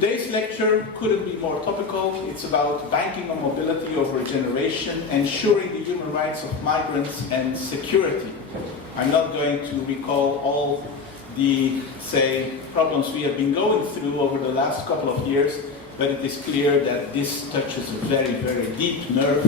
Today's lecture couldn't be more topical. It's about banking on mobility over a generation, ensuring the human rights of migrants and security. I'm not going to recall all the, problems we have been going through over the last couple of years, but it is clear that this touches a very, very deep nerve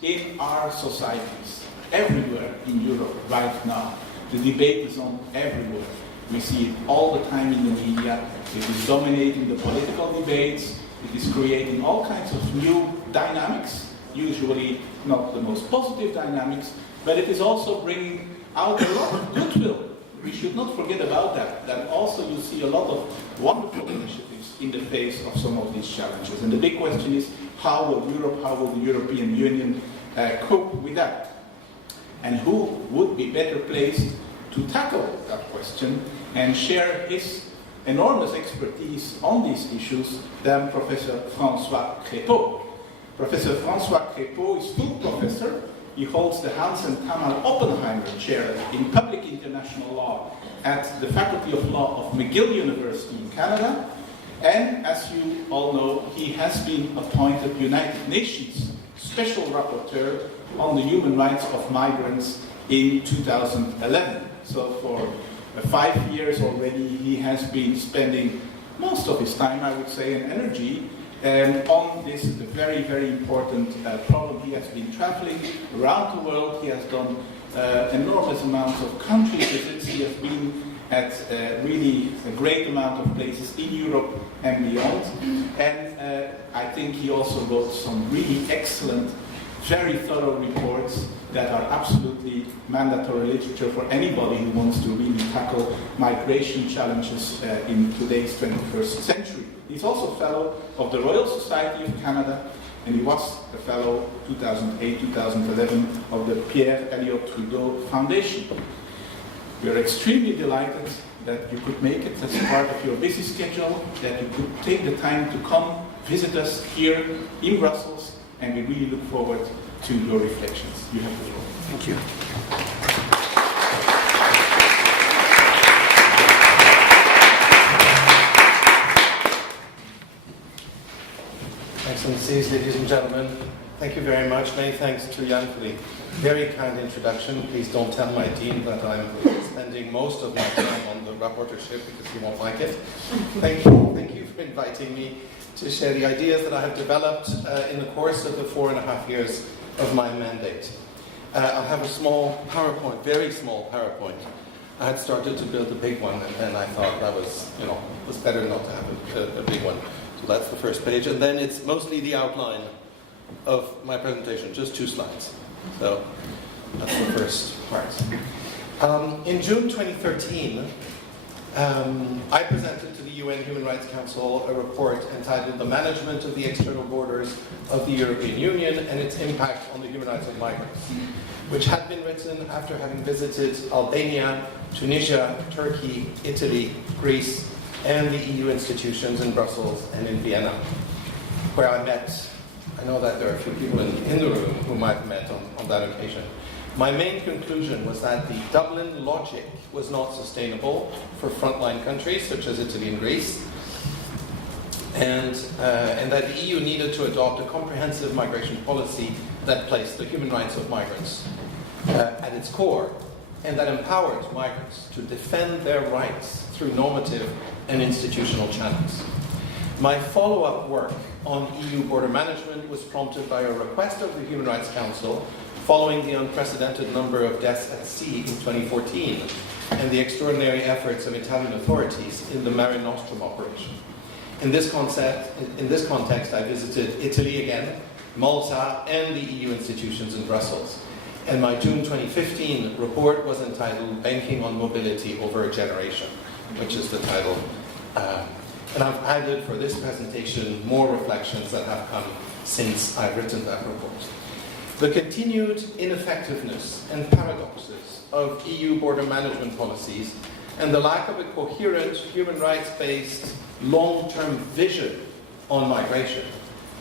in our societies, everywhere in Europe right now. The debate is on everywhere. We see it all the time in the media. It is dominating the political debates. It is creating all kinds of new dynamics, usually not the most positive dynamics, but it is also bringing out a lot of goodwill. We should not forget about that. That also you see a lot of wonderful initiatives in the face of some of these challenges. And the big question is, how will Europe, how will the European Union cope with that? And who would be better placed to tackle that question and share his enormous expertise on these issues than Professor François Crépeau. Professor François Crépeau is full professor. He holds the Hans and Tamar Oppenheimer Chair in Public International Law at the Faculty of Law of McGill University in Canada. And as you all know, he has been appointed United Nations Special Rapporteur on the human rights of migrants in 2011. So for 5 years already, he has been spending most of his time, I would say, and energy on this very, very important problem. He has been traveling around the world. He has done enormous amounts of country visits. He has been at really a great amount of places in Europe and beyond. And I think he also wrote some really excellent, very thorough reports that are absolutely mandatory literature for anybody who wants to really tackle migration challenges in today's 21st century. He's also a fellow of the Royal Society of Canada, and he was a fellow 2008-2011 of the Pierre Elliott Trudeau Foundation. We are extremely delighted that you could make it as part of your busy schedule, that you could take the time to come visit us here in Brussels, and we really look forward to your reflections. You have the floor. Thank you. Excellencies, ladies and gentlemen, thank you very much. Many thanks to Jan for the very kind introduction. Please don't tell my dean that I'm spending most of my time on the rapporteurship because he won't like it. Thank you for inviting me to share the ideas that I have developed in the course of the 4.5 years of my mandate. I'll have a small PowerPoint, very small PowerPoint. I had started to build a big one, and then I thought that was better not to have a big one. So that's the first page, and then it's mostly the outline of my presentation, just 2 slides. So that's the first part. In June 2013, I presented to the UN Human Rights Council a report entitled "The Management of the External Borders of the European Union and its Impact on the Human Rights of Migrants," which had been written after having visited Albania, Tunisia, Turkey, Italy, Greece, and the EU institutions in Brussels and in Vienna, where I know that there are a few people in the room whom I've met on that occasion. My main conclusion was that the Dublin logic was not sustainable for frontline countries such as Italy and Greece, and that the EU needed to adopt a comprehensive migration policy that placed the human rights of migrants at its core, and that empowered migrants to defend their rights through normative and institutional channels. My follow-up work on EU border management was prompted by a request of the Human Rights Council following the unprecedented number of deaths at sea in 2014 and the extraordinary efforts of Italian authorities in the Mare Nostrum operation. In this context, I visited Italy again, Malta, and the EU institutions in Brussels. And my June 2015 report was entitled "Banking on Mobility Over a Generation," which is the title. And I've added for this presentation more reflections that have come since I've written that report. The continued ineffectiveness and paradoxes of EU border management policies and the lack of a coherent, human rights-based, long-term vision on migration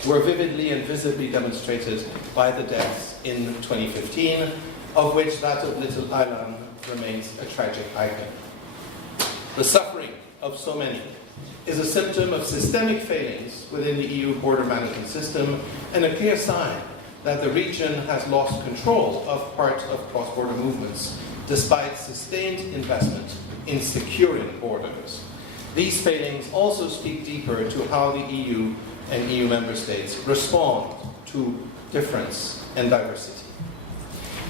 were vividly and visibly demonstrated by the deaths in 2015, of which that of little Aylan remains a tragic icon. The suffering of so many is a symptom of systemic failings within the EU border management system and a clear sign that the region has lost control of part of cross-border movements despite sustained investment in securing borders. These failings also speak deeper to how the EU and EU member states respond to difference and diversity.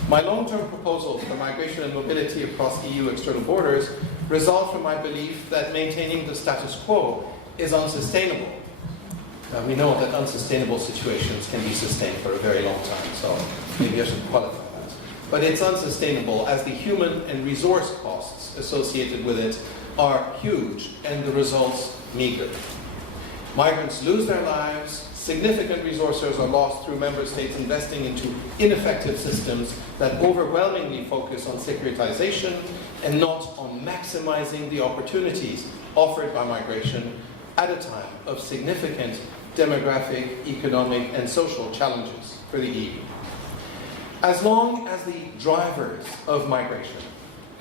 My long-term proposals for migration and mobility across EU external borders result from my belief that maintaining the status quo is unsustainable. Now, we know that unsustainable situations can be sustained for a very long time, so maybe I should qualify that. But it's unsustainable as the human and resource costs associated with it are huge and the results meager. Migrants lose their lives, significant resources are lost through member states investing into ineffective systems that overwhelmingly focus on securitization and not on maximizing the opportunities offered by migration at a time of significant demographic, economic, and social challenges for the EU. As long as the drivers of migration,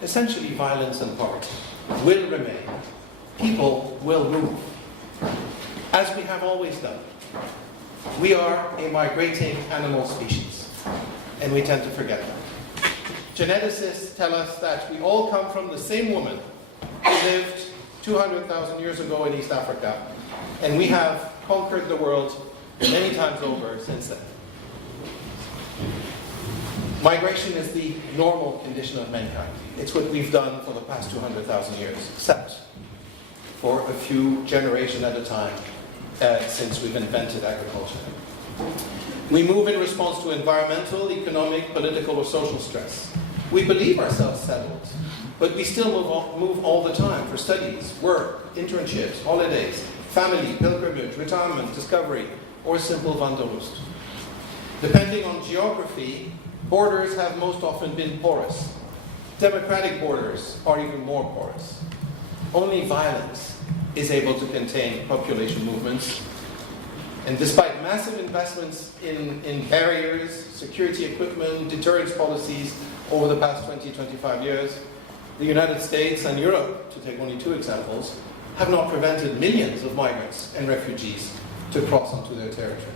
essentially violence and poverty, will remain, people will move, as we have always done. We are a migrating animal species, and we tend to forget that. Geneticists tell us that we all come from the same woman who lived 200,000 years ago in East Africa, and we have conquered the world many times over since then. Migration is the normal condition of mankind. It's what we've done for the past 200,000 years, except for a few generations at a time since we've invented agriculture. We move in response to environmental, economic, political, or social stress. We believe ourselves settled, but we still move all the time for studies, work, internships, holidays, family, pilgrimage, retirement, discovery, or simple wanderlust. Depending on geography, borders have most often been porous. Democratic borders are even more porous. Only violence is able to contain population movements. And despite massive investments in barriers, security equipment, deterrence policies over the past 20-25 years, the United States and Europe, to take only two examples, have not prevented millions of migrants and refugees to cross onto their territory.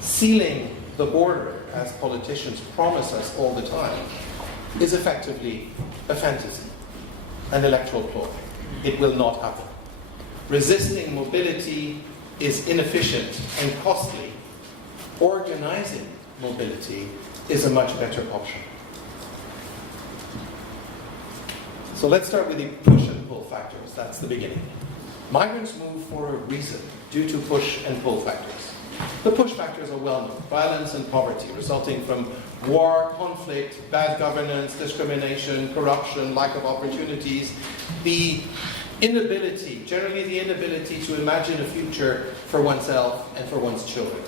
Sealing the border, as politicians promise us all the time, is effectively a fantasy, an electoral ploy. It will not happen. Resisting mobility is inefficient and costly. Organizing mobility is a much better option. So let's start with the push and pull factors. That's the beginning. Migrants move for a reason, due to push and pull factors. The push factors are well known: violence and poverty, resulting from war, conflict, bad governance, discrimination, corruption, lack of opportunities, the inability, generally the inability to imagine a future for oneself and for one's children.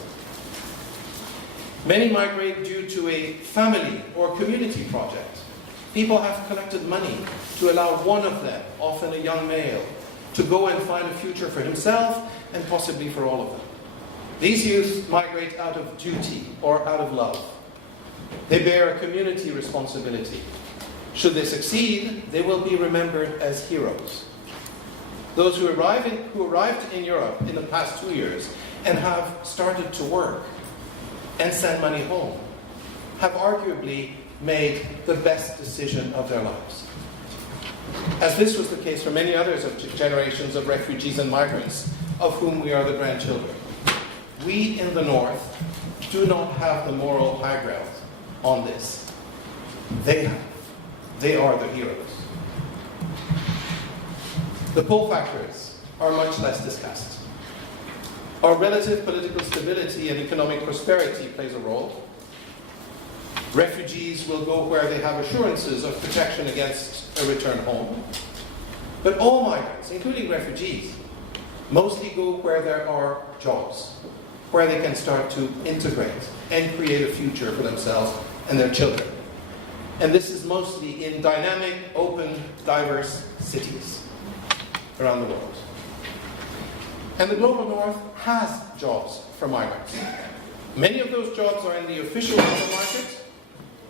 Many migrate due to a family or community project. People have collected money to allow one of them, often a young male, to go and find a future for himself and possibly for all of them. These youth migrate out of duty or out of love. They bear a community responsibility. Should they succeed, they will be remembered as heroes. Those who arrived in Europe in the past 2 years and have started to work and send money home have arguably made the best decision of their lives. As this was the case for many others of generations of refugees and migrants, of whom we are the grandchildren. We in the North do not have the moral high ground on this. They have. They are the heroes. The pull factors are much less discussed. Our relative political stability and economic prosperity plays a role. Refugees will go where they have assurances of protection against a return home. But all migrants, including refugees, mostly go where there are jobs, where they can start to integrate and create a future for themselves and their children. And this is mostly in dynamic, open, diverse cities around the world. And the global North has jobs for migrants. Many of those jobs are in the official labor market.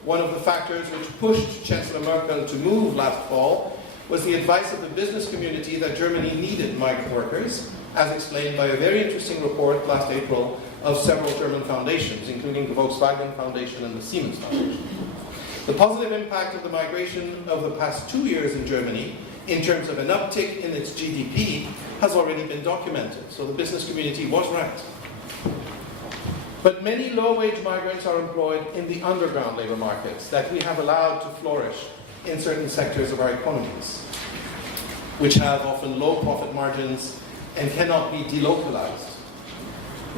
One of the factors which pushed Chancellor Merkel to move last fall was the advice of the business community that Germany needed migrant workers, as explained by a very interesting report last April of several German foundations, including the Volkswagen Foundation and the Siemens Foundation. The positive impact of the migration of the past 2 years in Germany, in terms of an uptick in its GDP, has already been documented, so the business community was right. But many low-wage migrants are employed in the underground labor markets that we have allowed to flourish in certain sectors of our economies, which have often low profit margins and cannot be delocalized.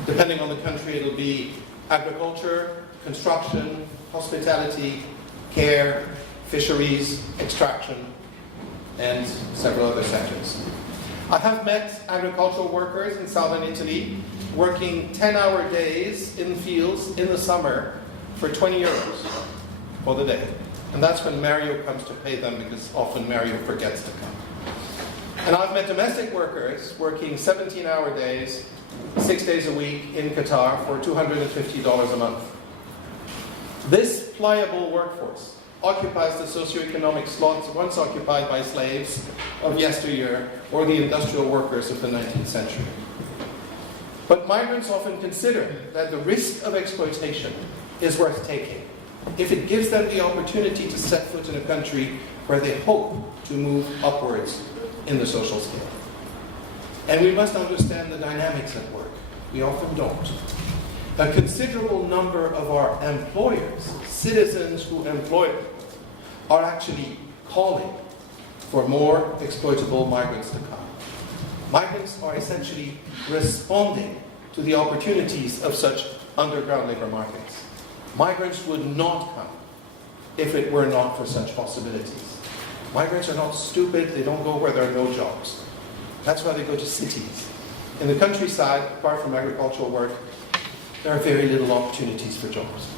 Depending on the country, it'll be agriculture, construction, hospitality, care, fisheries, extraction, and several other sectors. I have met agricultural workers in southern Italy working 10-hour days in fields in the summer for 20 euros for the day. And that's when Mario comes to pay them, because often Mario forgets to come. And I've met domestic workers working 17-hour days, 6 days a week in Qatar for $250 a month. This pliable workforce occupies the socioeconomic slots once occupied by slaves of yesteryear or the industrial workers of the 19th century. But migrants often consider that the risk of exploitation is worth taking if it gives them the opportunity to set foot in a country where they hope to move upwards in the social scale. And we must understand the dynamics at work. We often don't. A considerable number of our employers, citizens who employ them, are actually calling for more exploitable migrants to come. Migrants are essentially responding to the opportunities of such underground labor markets. Migrants would not come if it were not for such possibilities. Migrants are not stupid, they don't go where there are no jobs. That's why they go to cities. In the countryside, apart from agricultural work, there are very little opportunities for jobs.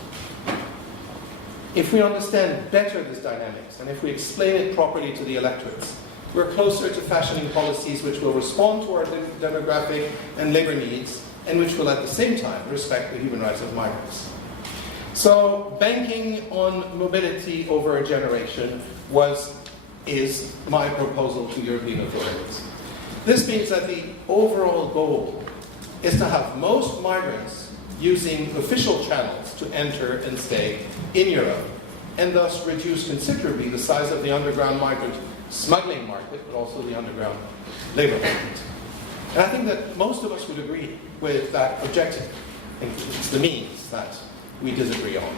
If we understand better this dynamics, and if we explain it properly to the electorates, we're closer to fashioning policies which will respond to our demographic and labor needs, and which will at the same time respect the human rights of migrants. So, banking on mobility over a generation is my proposal to European authorities. This means that the overall goal is to have most migrants using official channels to enter and stay in Europe, and thus reduce considerably the size of the underground migrant smuggling market, but also the underground labor market. And I think that most of us would agree with that objective. I think it's the means that we disagree on.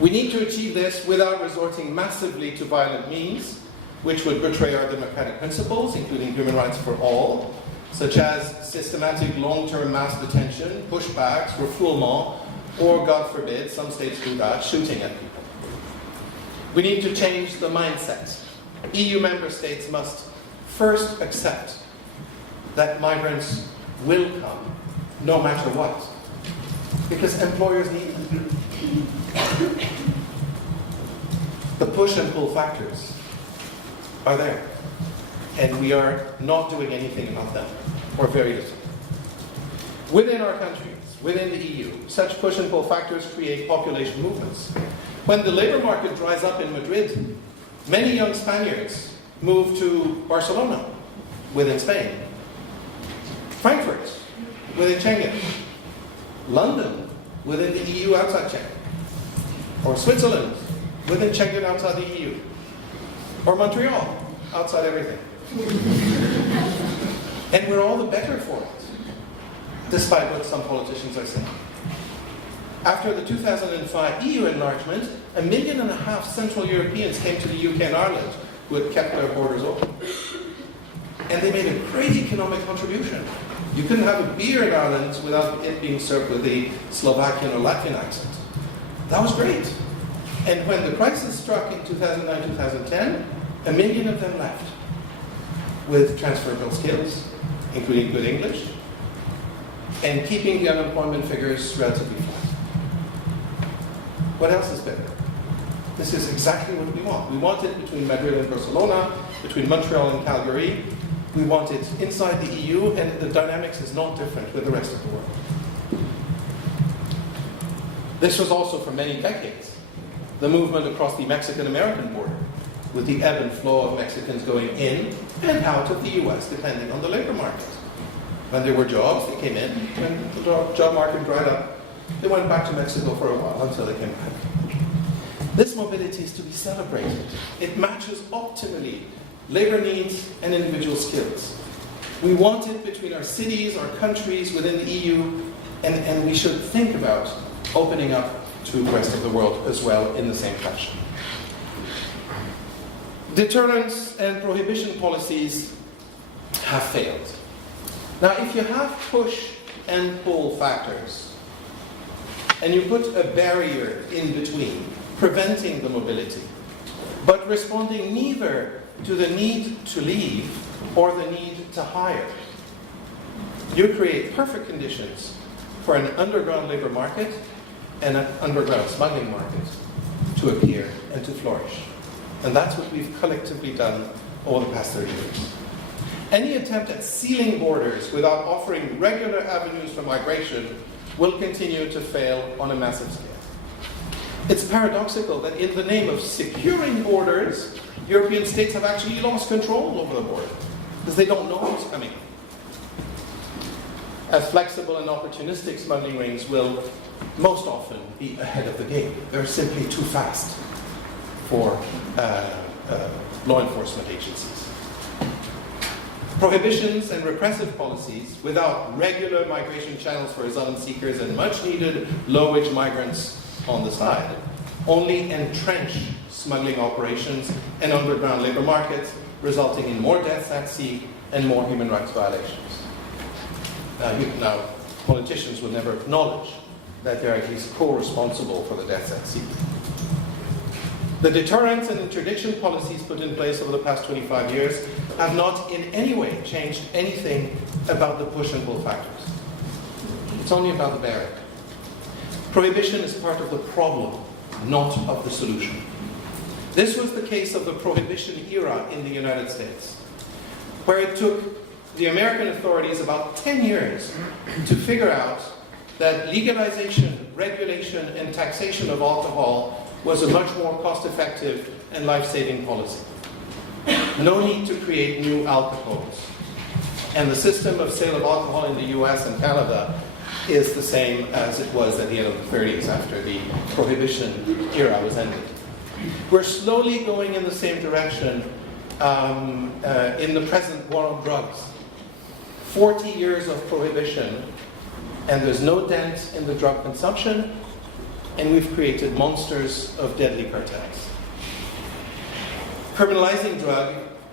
We need to achieve this without resorting massively to violent means, which would betray our democratic principles, including human rights for all, such as systematic long-term mass detention, pushbacks, refoulement, or, God forbid, some states do that, shooting at people. We need to change the mindset. EU member states must first accept that migrants will come, no matter what, because employers need them. The push and pull factors are there, and we are not doing anything about them, or very little. Within our countries, within the EU, such push and pull factors create population movements. When the labor market dries up in Madrid, many young Spaniards move to Barcelona, within Spain, Frankfurt, within Schengen, London, within the EU outside Schengen, or Switzerland, within Schengen outside the EU, or Montreal, outside everything. And we're all the better for it, despite what some politicians are saying. After the 2005 EU enlargement, 1.5 million Central Europeans came to the UK and Ireland who had kept their borders open. And they made a great economic contribution. You couldn't have a beer in Ireland without it being served with a Slovakian or Latvian accent. That was great. And when the crisis struck in 2009-2010, 1 million of them left with transferable skills, including good English, and keeping the unemployment figures relatively flat. What else is better? This is exactly what we want. We want it between Madrid and Barcelona, between Montreal and Calgary. We want it inside the EU, and the dynamics is not different with the rest of the world. This was also for many decades the movement across the Mexican-American border. with the ebb and flow of Mexicans going in and out of the US, depending on the labor market. When there were jobs, they came in. When the job market dried up, they went back to Mexico for a while until they came back. This mobility is to be celebrated. It matches optimally labor needs and individual skills. We want it between our cities, our countries, within the EU, and we should think about opening up to the rest of the world as well in the same fashion. Deterrence and prohibition policies have failed. Now, if you have push and pull factors, and you put a barrier in between, preventing the mobility, but responding neither to the need to leave or the need to hire, you create perfect conditions for an underground labor market and an underground smuggling market to appear and to flourish. And that's what we've collectively done over the past 30 years. Any attempt at sealing borders without offering regular avenues for migration will continue to fail on a massive scale. It's paradoxical that in the name of securing borders, European states have actually lost control over the border because they don't know who's coming. As flexible and opportunistic smuggling rings will most often be ahead of the game. They're simply too fast for law enforcement agencies. Prohibitions and repressive policies without regular migration channels for asylum seekers and much needed low-wage migrants on the side only entrench smuggling operations and underground labor markets, resulting in more deaths at sea and more human rights violations. Now, politicians will never acknowledge that they're at least co-responsible for the deaths at sea. The deterrence and interdiction policies put in place over the past 25 years have not in any way changed anything about the push and pull factors. It's only about the barrier. Prohibition is part of the problem, not of the solution. This was the case of the prohibition era in the United States, where it took the American authorities about 10 years to figure out that legalization, regulation, and taxation of alcohol was a much more cost-effective and life-saving policy. No need to create new alcohols. And the system of sale of alcohol in the US and Canada is the same as it was at the end of the 30s after the prohibition era was ended. We're slowly going in the same direction in the present war on drugs. 40 years of prohibition, and there's no dent in the drug consumption, and we've created monsters of deadly cartels. Criminalizing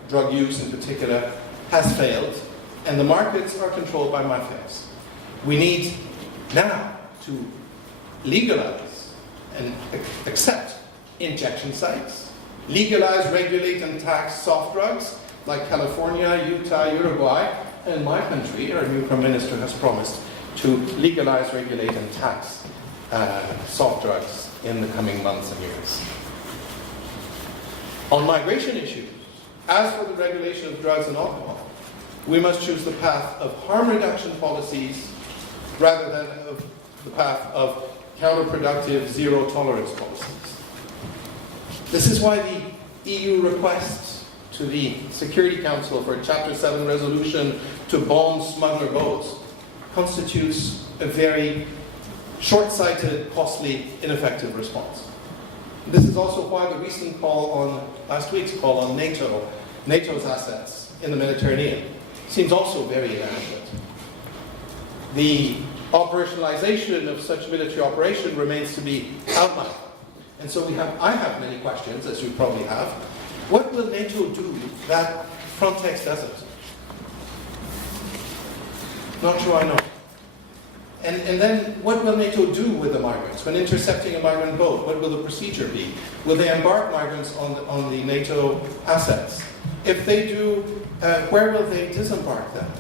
drug use in particular, has failed, and the markets are controlled by mafias. We need now to legalize and accept injection sites, legalize, regulate, and tax soft drugs like California, Utah, Uruguay, and my country. Our new Prime Minister has promised to legalize, regulate, and tax soft drugs in the coming months and years. On migration issues, as for the regulation of drugs and alcohol, we must choose the path of harm reduction policies rather than of the path of counterproductive zero tolerance policies. This is why the EU request to the Security Council for a Chapter 7 resolution to bomb smuggler boats constitutes a very short-sighted, costly, ineffective response. This is also why the recent last week's call on NATO's assets in the Mediterranean seems also very inadequate. The operationalization of such military operation remains to be outlined. And so I have many questions, as you probably have. What will NATO do that Frontex doesn't? Not sure I know. And then what will NATO do with the migrants? When intercepting a migrant boat, what will the procedure be? Will they embark migrants on the NATO assets? If they do, where will they disembark them?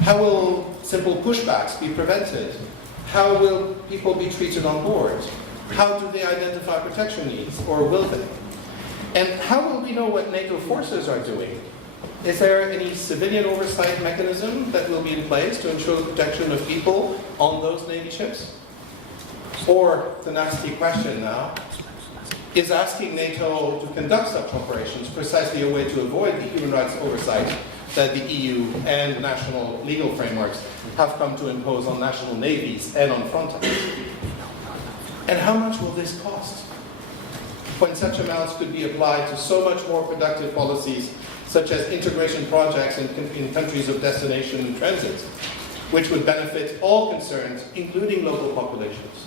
How will simple pushbacks be prevented? How will people be treated on board? How do they identify protection needs, or will they? And how will we know what NATO forces are doing? Is there any civilian oversight mechanism that will be in place to ensure the protection of people on those Navy ships? Or, the nasty question now, is asking NATO to conduct such operations, precisely a way to avoid the human rights oversight that the EU and national legal frameworks have come to impose on national navies and on Frontex. And how much will this cost, when such amounts could be applied to so much more productive policies, such as integration projects in countries of destination and transit, which would benefit all concerned, including local populations?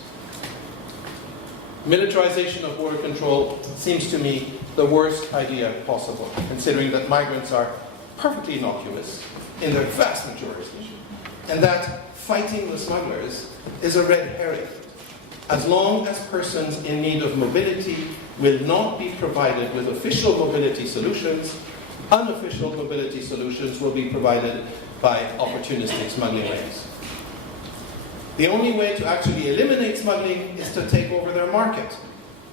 Militarization of border control seems to me the worst idea possible, considering that migrants are perfectly innocuous in their vast majority, and that fighting the smugglers is a red herring, as long as persons in need of mobility will not be provided with official mobility solutions. Unofficial mobility solutions will be provided by opportunistic smuggling lanes. The only way to actually eliminate smuggling is to take over their market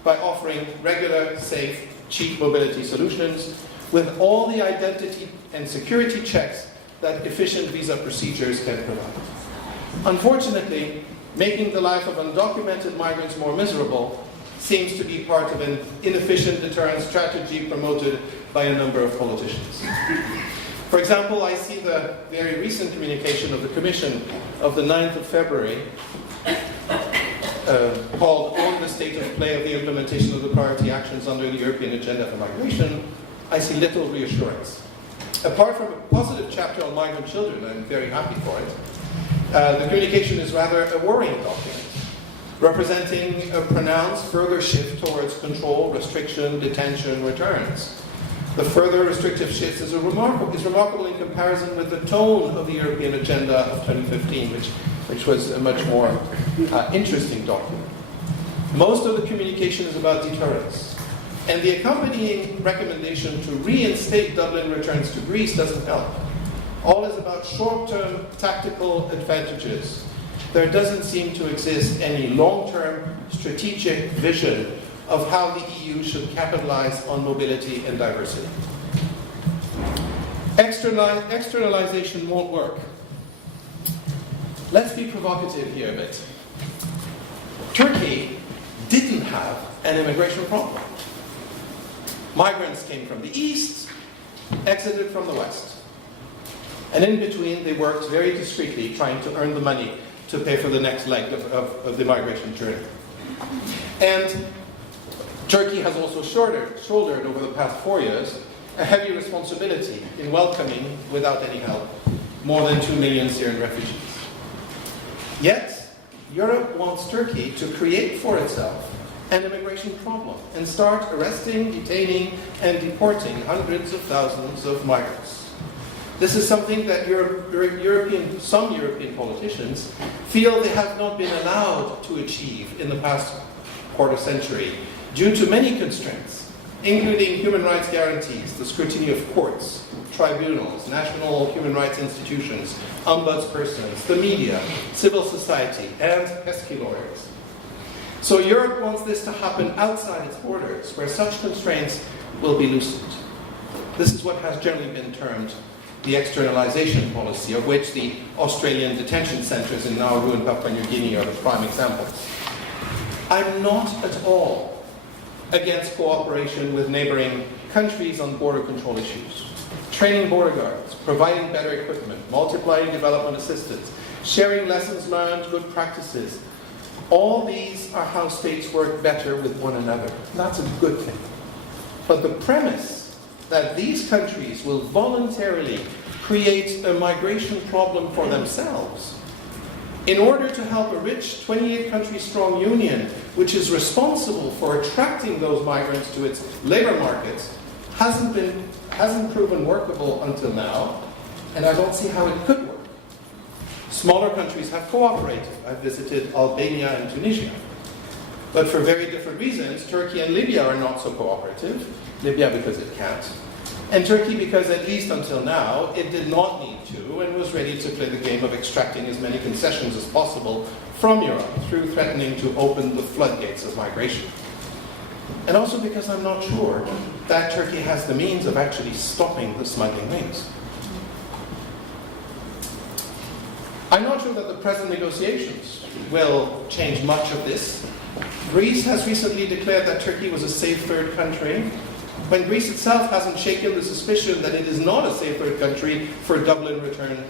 by offering regular, safe, cheap mobility solutions with all the identity and security checks that efficient visa procedures can provide. Unfortunately, making the life of undocumented migrants more miserable seems to be part of an inefficient deterrence strategy promoted by a number of politicians. For example, I see the very recent communication of the Commission of the 9th of February called On the State of Play of the Implementation of the Priority Actions under the European Agenda for Migration. I see little reassurance. Apart from a positive chapter on migrant children, I'm very happy for it, the communication is rather a worrying document, representing a pronounced further shift towards control, restriction, detention, returns. The further restrictive shift is remarkable in comparison with the tone of the European Agenda of 2015, which was a much more interesting document. Most of the communication is about deterrence, and the accompanying recommendation to reinstate Dublin returns to Greece doesn't help. All is about short-term tactical advantages. There doesn't seem to exist any long-term strategic vision of how the EU should capitalize on mobility and diversity. Externalization won't work. Let's be provocative here a bit. Turkey didn't have an immigration problem. Migrants came from the east, exited from the west. And in between, they worked very discreetly, trying to earn the money to pay for the next leg of the migration journey. And Turkey has also shouldered over the past 4 years a heavy responsibility in welcoming, without any help, more than 2 million Syrian refugees. Yet, Europe wants Turkey to create for itself an immigration problem and start arresting, detaining, and deporting hundreds of thousands of migrants. This is something that some European politicians feel they have not been allowed to achieve in the past quarter century due to many constraints, including human rights guarantees, the scrutiny of courts, tribunals, national human rights institutions, ombudspersons, the media, civil society, and pesky lawyers. So Europe wants this to happen outside its borders, where such constraints will be loosened. This is what has generally been termed the externalization policy, of which the Australian detention centres in Nauru and Papua New Guinea are the prime examples. I'm not at all against cooperation with neighbouring countries on border control issues. Training border guards, providing better equipment, multiplying development assistance, sharing lessons learned, good practices. All these are how states work better with one another. That's a good thing. But the premise that these countries will voluntarily create a migration problem for themselves in order to help a rich 28-country-strong union, which is responsible for attracting those migrants to its labor markets, hasn't proven workable until now, and I don't see how it could work. Smaller countries have cooperated. I've visited Albania and Tunisia. But for very different reasons, Turkey and Libya are not so cooperative. Libya because it can't. And Turkey because, at least until now, it did not need to and was ready to play the game of extracting as many concessions as possible from Europe through threatening to open the floodgates of migration. And also because I'm not sure that Turkey has the means of actually stopping the smuggling rings. I'm not sure that the present negotiations will change much of this. Greece has recently declared that Turkey was a safe third country, when Greece itself hasn't shaken the suspicion that it is not a safe third country for Dublin return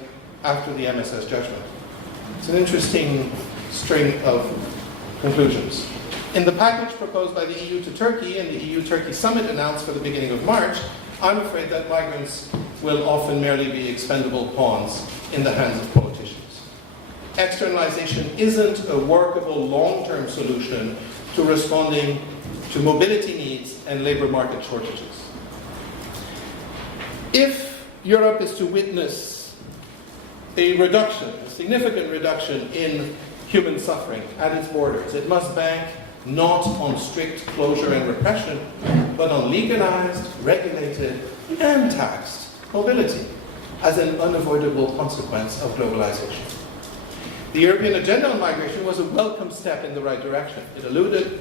after the MSS judgment. It's an interesting string of conclusions. In the package proposed by the EU to Turkey and the EU-Turkey summit announced for the beginning of March, I'm afraid that migrants will often merely be expendable pawns in the hands of politicians. Externalization isn't a workable long-term solution to responding to mobility needs and labor market shortages. If Europe is to witness a significant reduction in human suffering at its borders, it must bank not on strict closure and repression, but on legalized, regulated, and taxed mobility as an unavoidable consequence of globalization. The European agenda on migration was a welcome step in the right direction. It alluded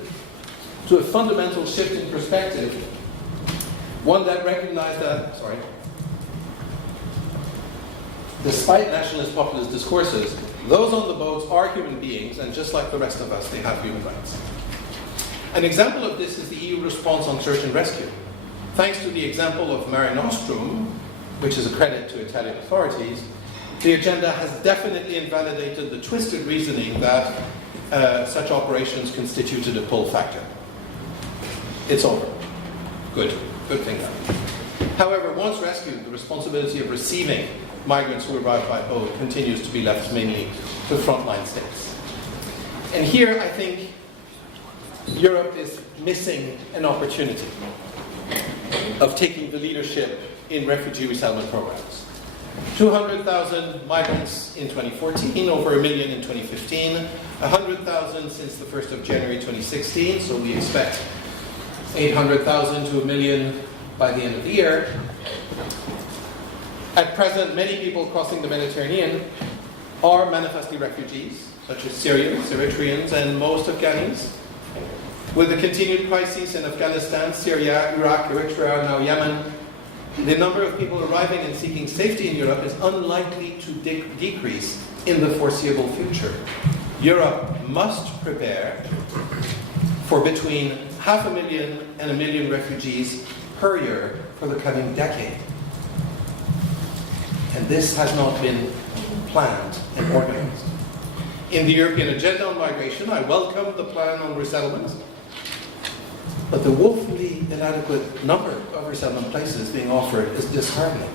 to a fundamental shift in perspective, one that recognized that, despite nationalist populist discourses, those on the boats are human beings, and just like the rest of us, they have human rights. An example of this is the EU response on search and rescue. Thanks to the example of Mare Nostrum, which is a credit to Italian authorities, the agenda has definitely invalidated the twisted reasoning that such operations constituted a pull factor. It's over. Good thing happened. However, once rescued, the responsibility of receiving migrants who arrive by boat continues to be left mainly to frontline states. And here, I think, Europe is missing an opportunity of taking the leadership in refugee resettlement programs. 200,000 migrants in 2014, over 1 million in 2015, 100,000 since the 1st of January 2016, so we expect 800,000 to 1 million by the end of the year. At present, many people crossing the Mediterranean are manifestly refugees, such as Syrians, Eritreans, and most Afghanis. With the continued crises in Afghanistan, Syria, Iraq, Eritrea, now Yemen, the number of people arriving and seeking safety in Europe is unlikely to decrease in the foreseeable future. Europe must prepare for between 500,000 and 1 million refugees per year for the coming decade. And this has not been planned and organized. In the European agenda on migration, I welcome the plan on resettlement, but the woefully inadequate number of resettlement places being offered is disheartening.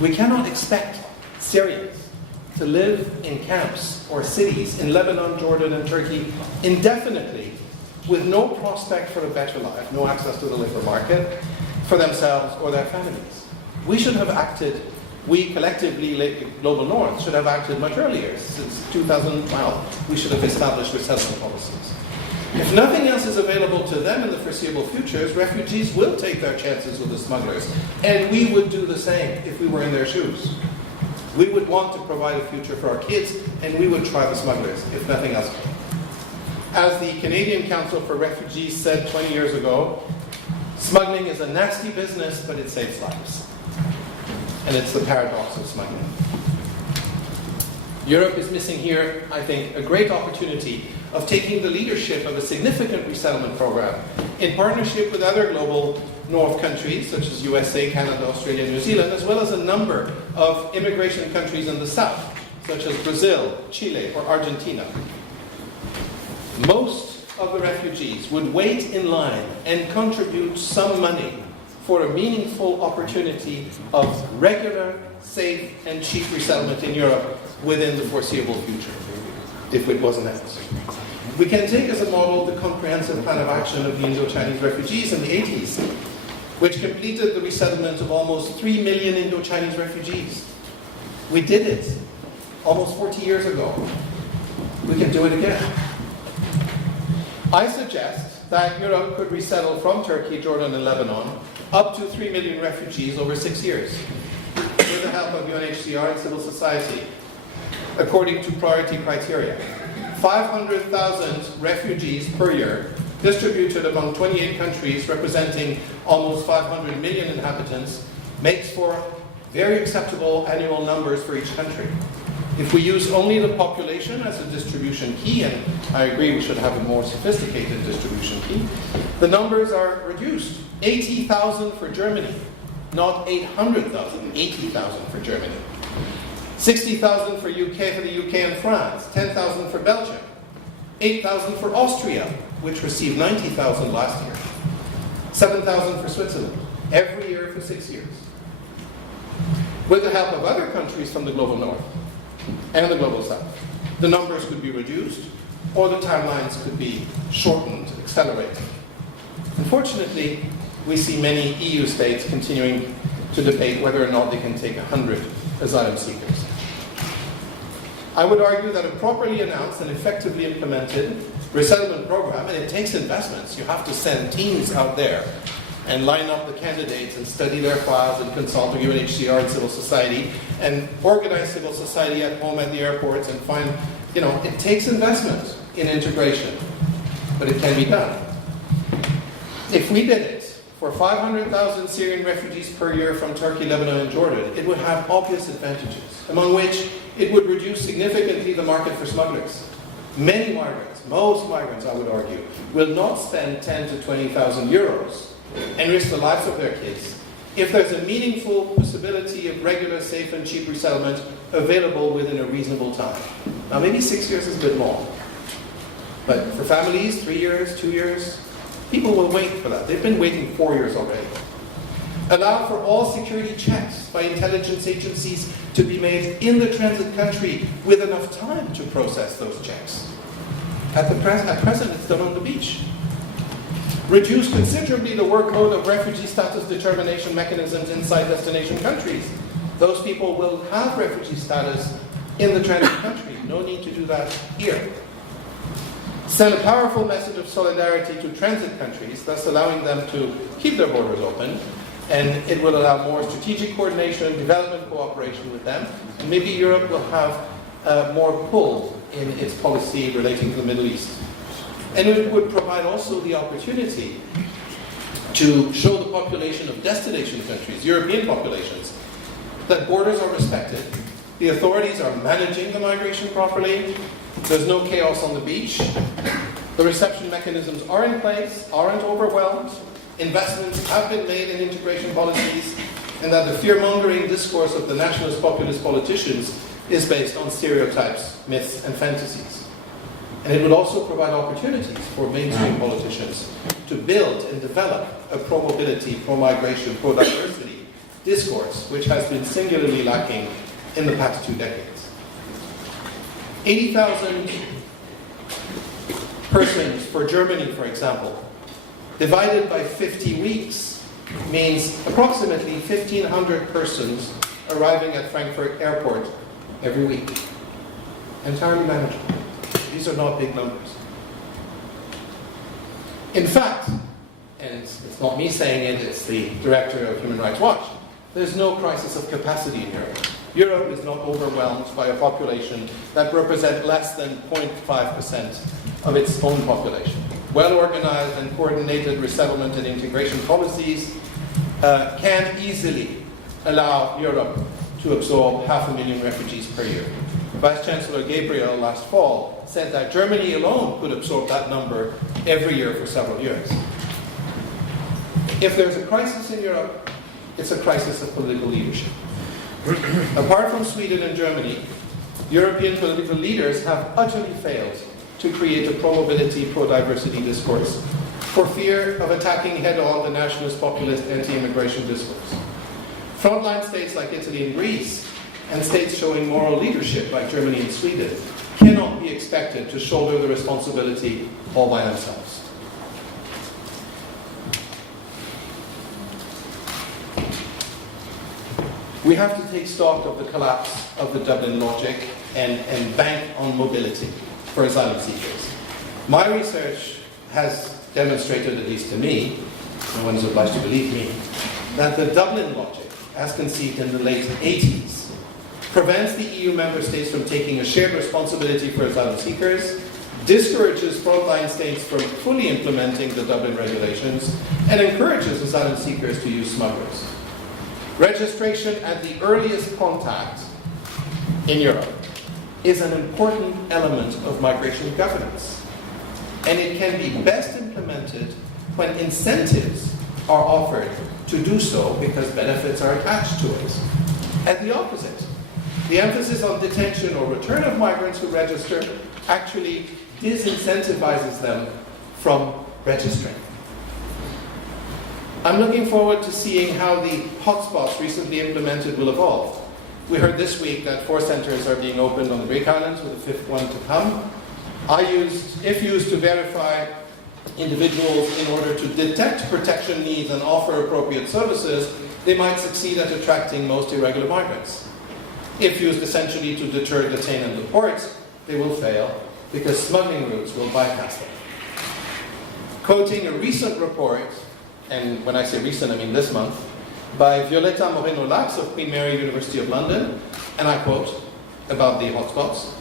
We cannot expect Syrians to live in camps or cities in Lebanon, Jordan, and Turkey indefinitely with no prospect for a better life, no access to the labor market for themselves or their families. We should have acted, we collectively, Global North, should have acted much earlier, since 2012. We should have established resettlement policies. If nothing else is available to them in the foreseeable future, refugees will take their chances with the smugglers. And we would do the same if we were in their shoes. We would want to provide a future for our kids, and we would try the smugglers, if nothing else. As the Canadian Council for Refugees said 20 years ago, smuggling is a nasty business, but it saves lives. And it's the paradox of smuggling. Europe is missing here, I think, a great opportunity of taking the leadership of a significant resettlement program in partnership with other global North countries, such as USA, Canada, Australia, New Zealand, as well as a number of immigration countries in the South, such as Brazil, Chile, or Argentina. Most of the refugees would wait in line and contribute some money for a meaningful opportunity of regular, safe, and cheap resettlement in Europe within the foreseeable future, if it wasn't necessary. We can take as a model the comprehensive plan of action of the Indo-Chinese refugees in the 80s, which completed the resettlement of almost 3 million Indo-Chinese refugees. We did it almost 40 years ago. We can do it again. I suggest that Europe could resettle from Turkey, Jordan, and Lebanon up to 3 million refugees over 6 years, with the help of UNHCR and civil society, according to priority criteria. 500,000 refugees per year, distributed among 28 countries representing almost 500 million inhabitants, makes for very acceptable annual numbers for each country. If we use only the population as a distribution key, and I agree we should have a more sophisticated distribution key, the numbers are reduced. 80,000 for Germany, not 800,000, 80,000 for Germany. 60,000 for the UK and France, 10,000 for Belgium, 8,000 for Austria, which received 90,000 last year, 7,000 for Switzerland, every year for 6 years. With the help of other countries from the global north and the global south, the numbers could be reduced or the timelines could be shortened, accelerated. Unfortunately, we see many EU states continuing to debate whether or not they can take 100 asylum seekers. I would argue that a properly announced and effectively implemented resettlement program, and it takes investments. You have to send teams out there and line up the candidates and study their files and consult with UNHCR and civil society and organize civil society at home at the airports and find, it takes investment in integration, but it can be done. If we did it for 500,000 Syrian refugees per year from Turkey, Lebanon, and Jordan, it would have obvious advantages, among which it would reduce significantly the market for smugglers. Many migrants, most migrants I would argue, will not spend 10 to 20,000 euros and risk the lives of their kids if there's a meaningful possibility of regular, safe, and cheap resettlement available within a reasonable time. Now, maybe 6 years is a bit long, but for families, 3 years, 2 years, people will wait for that. They've been waiting 4 years already. Allow for all security checks by intelligence agencies to be made in the transit country with enough time to process those checks. At present, it's done on the beach. Reduce considerably the workload of refugee status determination mechanisms inside destination countries. Those people will have refugee status in the transit country. No need to do that here. Send a powerful message of solidarity to transit countries, thus allowing them to keep their borders open, and it will allow more strategic coordination, development cooperation with them, and maybe Europe will have more pull in its policy relating to the Middle East. And it would provide also the opportunity to show the population of destination countries, European populations, that borders are respected, the authorities are managing the migration properly, there's no chaos on the beach, the reception mechanisms are in place, aren't overwhelmed, investments have been made in integration policies, and that the fear-mongering discourse of the nationalist populist politicians is based on stereotypes, myths, and fantasies. And it would also provide opportunities for mainstream politicians to build and develop a pro-mobility, pro-migration, pro-diversity discourse, which has been singularly lacking in the past 2 decades. 80,000 persons for Germany, for example, divided by 50 weeks means approximately 1,500 persons arriving at Frankfurt Airport every week. Entirely manageable. These are not big numbers. In fact, and it's not me saying it, it's the director of Human Rights Watch, there's no crisis of capacity in Europe. Europe is not overwhelmed by a population that represents less than 0.5% of its own population. Well-organized and coordinated resettlement and integration policies can easily allow Europe to absorb 500,000 refugees per year. Vice Chancellor Gabriel last fall said that Germany alone could absorb that number every year for several years. If there's a crisis in Europe, it's a crisis of political leadership. Apart from Sweden and Germany, European political leaders have utterly failed to create a pro-mobility, pro-diversity discourse for fear of attacking head-on the nationalist, populist, anti-immigration discourse. Frontline states like Italy and Greece, and states showing moral leadership like Germany and Sweden, cannot be expected to shoulder the responsibility all by themselves. We have to take stock of the collapse of the Dublin logic and bank on mobility for asylum seekers. My research has demonstrated, at least to me, no one is obliged to believe me, that the Dublin logic, as conceived in the late 80s, prevents the EU member states from taking a shared responsibility for asylum seekers, discourages frontline states from fully implementing the Dublin regulations, and encourages asylum seekers to use smugglers. Registration at the earliest contact in Europe is an important element of migration governance. And it can be best implemented when incentives are offered to do so because benefits are attached to it. And the opposite. The emphasis on detention or return of migrants who register actually disincentivizes them from registering. I'm looking forward to seeing how the hotspots recently implemented will evolve. We heard this week that 4 centres are being opened on the Greek islands, with a 5th one to come. If used to verify individuals in order to detect protection needs and offer appropriate services, they might succeed at attracting most irregular migrants. If used essentially to deter, detain, and deport, they will fail because smuggling routes will bypass them. Quoting a recent report, and when I say recent, I mean this month, by Violeta Moreno-Lax of Queen Mary University of London, and I quote about the hotspots,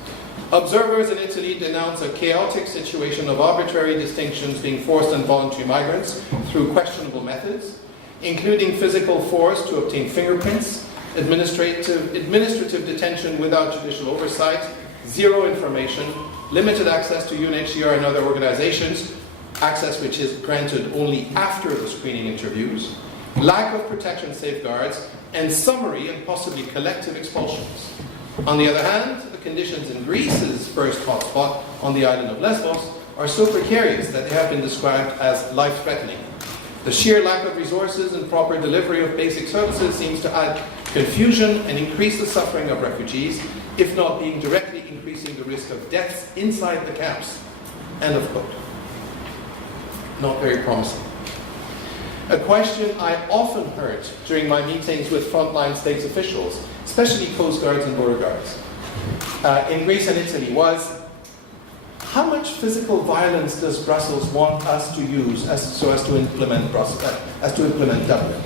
observers in Italy denounce a chaotic situation of arbitrary distinctions being forced on voluntary migrants through questionable methods, including physical force to obtain fingerprints, administrative detention without judicial oversight, zero information, limited access to UNHCR and other organizations, access which is granted only after the screening interviews, lack of protection safeguards, and summary and possibly collective expulsions. On the other hand, the conditions in Greece's first hotspot on the island of Lesbos are so precarious that they have been described as life-threatening. The sheer lack of resources and proper delivery of basic services seems to add confusion and increase the suffering of refugees, if not being directly increasing the risk of deaths inside the camps. End of quote. Not very promising. A question I often heard during my meetings with frontline state officials, especially Coast Guards and Border Guards, in Greece and Italy was, how much physical violence does Brussels want us to use so as to implement Dublin?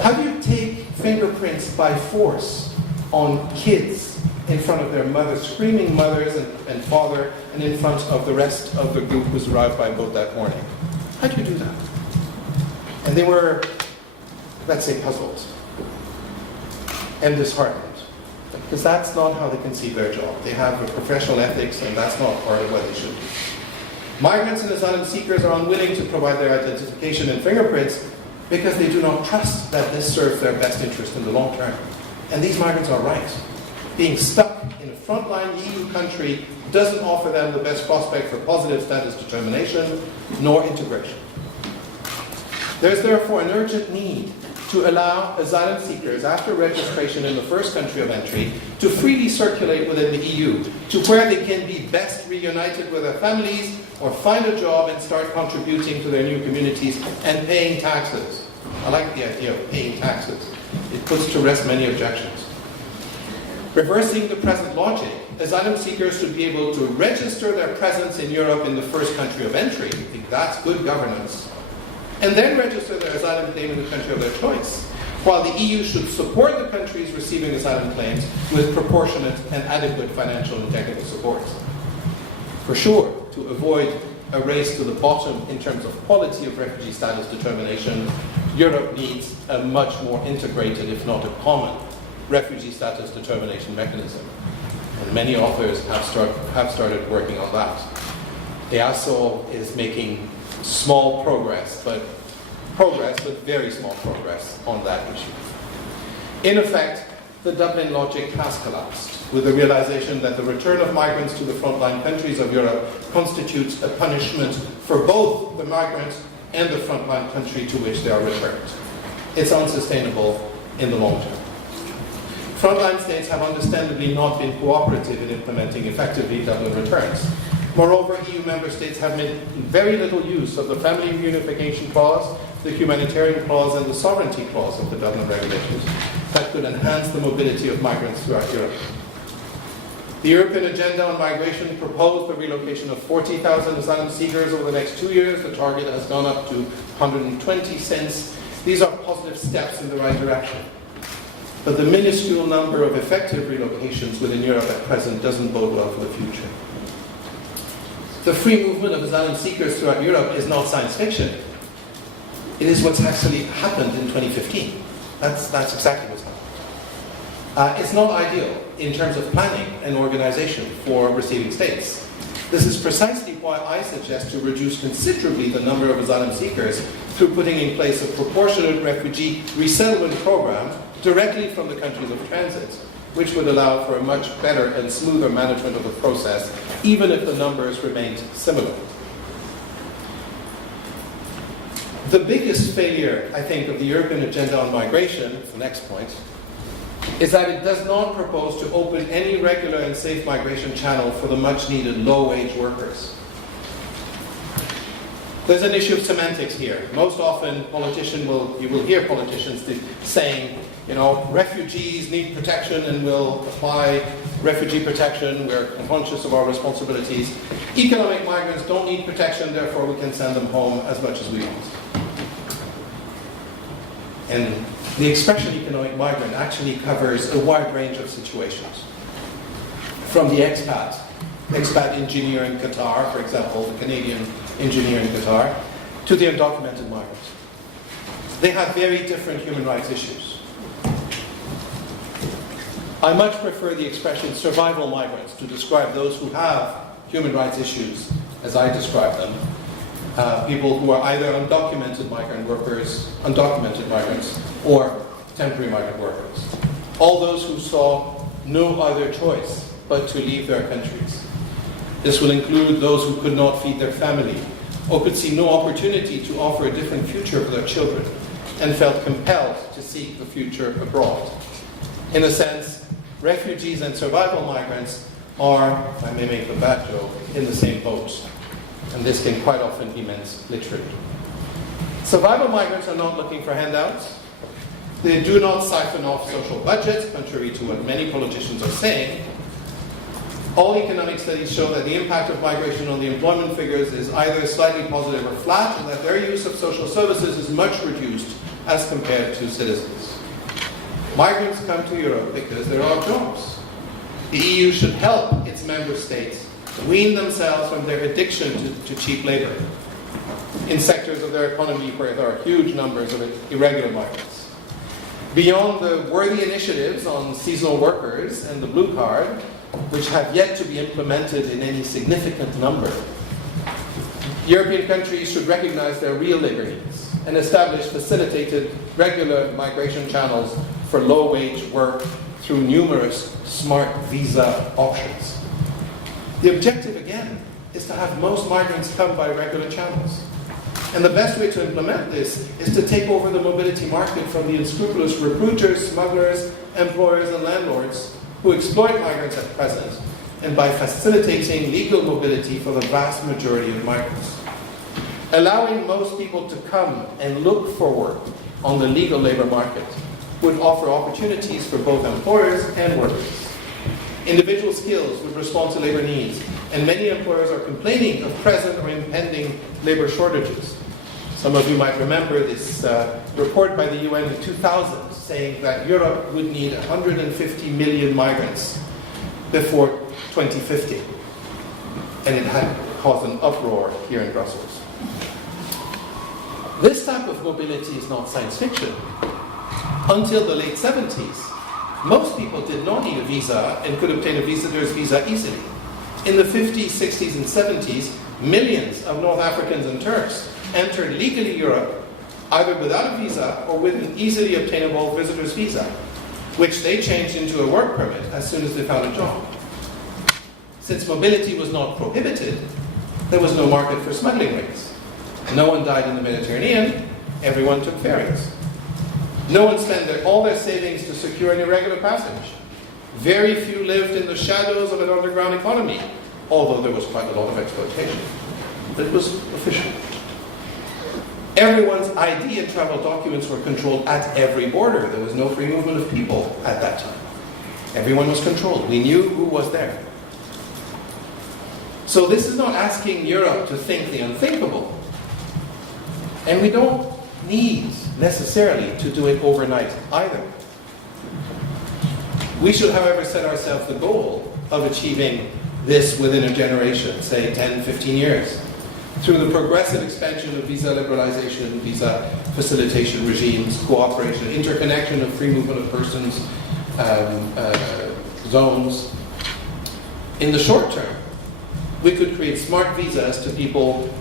How do you take fingerprints by force on kids in front of their mothers, screaming mothers and father, and in front of the rest of the group who's arrived by boat that morning? How do you do that? And they were, let's say, puzzled and disheartened, because that's not how they conceive their job. They have a professional ethics, and that's not part of what they should do. Migrants and asylum seekers are unwilling to provide their identification and fingerprints because they do not trust that this serves their best interest in the long term. And these migrants are right. Being stuck in a frontline EU country doesn't offer them the best prospect for positive status determination nor integration. There is therefore an urgent need to allow asylum seekers after registration in the first country of entry to freely circulate within the EU to where they can be best reunited with their families or find a job and start contributing to their new communities and paying taxes. I like the idea of paying taxes. It puts to rest many objections. Reversing the present logic, asylum seekers should be able to register their presence in Europe in the first country of entry. I think that's good governance. And then register their asylum claim in the country of their choice, while the EU should support the countries receiving asylum claims with proportionate and adequate financial and technical support. For sure, to avoid a race to the bottom in terms of quality of refugee status determination, Europe needs a much more integrated, if not a common, refugee status determination mechanism. And many authors have started working on that. EASO is making small progress, but very small progress on that issue. In effect, the Dublin logic has collapsed, with the realization that the return of migrants to the frontline countries of Europe constitutes a punishment for both the migrant and the frontline country to which they are returned. It's unsustainable in the long term. Frontline states have understandably not been cooperative in implementing effectively Dublin returns. Moreover, EU member states have made very little use of the family reunification clause, the humanitarian clause, and the sovereignty clause of the Dublin regulations that could enhance the mobility of migrants throughout Europe. The European Agenda on Migration proposed the relocation of 40,000 asylum seekers over the next 2 years. The target has gone up to 120 since. These are positive steps in the right direction. But the minuscule number of effective relocations within Europe at present doesn't bode well for the future. The free movement of asylum seekers throughout Europe is not science fiction. It is what's actually happened in 2015. That's exactly what's happened. It's not ideal in terms of planning and organization for receiving states. This is precisely why I suggest to reduce considerably the number of asylum seekers through putting in place a proportionate refugee resettlement program directly from the countries of transit, which would allow for a much better and smoother management of the process, even if the numbers remained similar. The biggest failure, I think, of the European agenda on migration, the next point, is that it does not propose to open any regular and safe migration channel for the much-needed low-wage workers. There's an issue of semantics here. Most often, you will hear politicians saying, refugees need protection and we'll apply refugee protection. We're conscious of our responsibilities. Economic migrants don't need protection, therefore we can send them home as much as we want. And the expression economic migrant actually covers a wide range of situations. From the expat engineer in Qatar, for example, the Canadian engineer in Qatar, to the undocumented migrant. They have very different human rights issues. I much prefer the expression survival migrants to describe those who have human rights issues, as I describe them. People who are either undocumented migrants, or temporary migrant workers. All those who saw no other choice but to leave their countries. This will include those who could not feed their family, or could see no opportunity to offer a different future for their children, and felt compelled to seek the future abroad. In a sense, refugees and survival migrants are, if I may make a bad joke, in the same boat. And this can quite often be meant literally. Survival migrants are not looking for handouts. They do not siphon off social budgets, contrary to what many politicians are saying. All economic studies show that the impact of migration on the employment figures is either slightly positive or flat, and that their use of social services is much reduced as compared to citizens. Migrants come to Europe because there are jobs. The EU should help its member states wean themselves from their addiction to cheap labor in sectors of their economy where there are huge numbers of irregular migrants. Beyond the worthy initiatives on seasonal workers and the blue card, which have yet to be implemented in any significant number, European countries should recognize their real labor needs and establish facilitated regular migration channels for low-wage work through numerous smart visa options. The objective, again, is to have most migrants come by regular channels. And the best way to implement this is to take over the mobility market from the unscrupulous recruiters, smugglers, employers, and landlords who exploit migrants at present, and by facilitating legal mobility for the vast majority of migrants. Allowing most people to come and look for work on the legal labor market would offer opportunities for both employers and workers. Individual skills would respond to labor needs, and many employers are complaining of present or impending labor shortages. Some of you might remember this report by the UN in 2000 saying that Europe would need 150 million migrants before 2050. And it had caused an uproar here in Brussels. This type of mobility is not science fiction. Until the late 70s, most people did not need a visa and could obtain a visitor's visa easily. In the 50s, 60s, and 70s, millions of North Africans and Turks entered legally Europe either without a visa or with an easily obtainable visitor's visa, which they changed into a work permit as soon as they found a job. Since mobility was not prohibited, there was no market for smuggling rings. No one died in the Mediterranean, everyone took ferries. No one spent all their savings to secure an irregular passage. Very few lived in the shadows of an underground economy, although there was quite a lot of exploitation. But it was official. Everyone's ID and travel documents were controlled at every border. There was no free movement of people at that time. Everyone was controlled. We knew who was there. So this is not asking Europe to think the unthinkable. And we don't need necessarily to do it overnight either. We should, however, set ourselves the goal of achieving this within a generation, say 10, 15 years, through the progressive expansion of visa liberalization, visa facilitation regimes, cooperation, interconnection of free movement of persons, zones. In the short term, we could create smart visas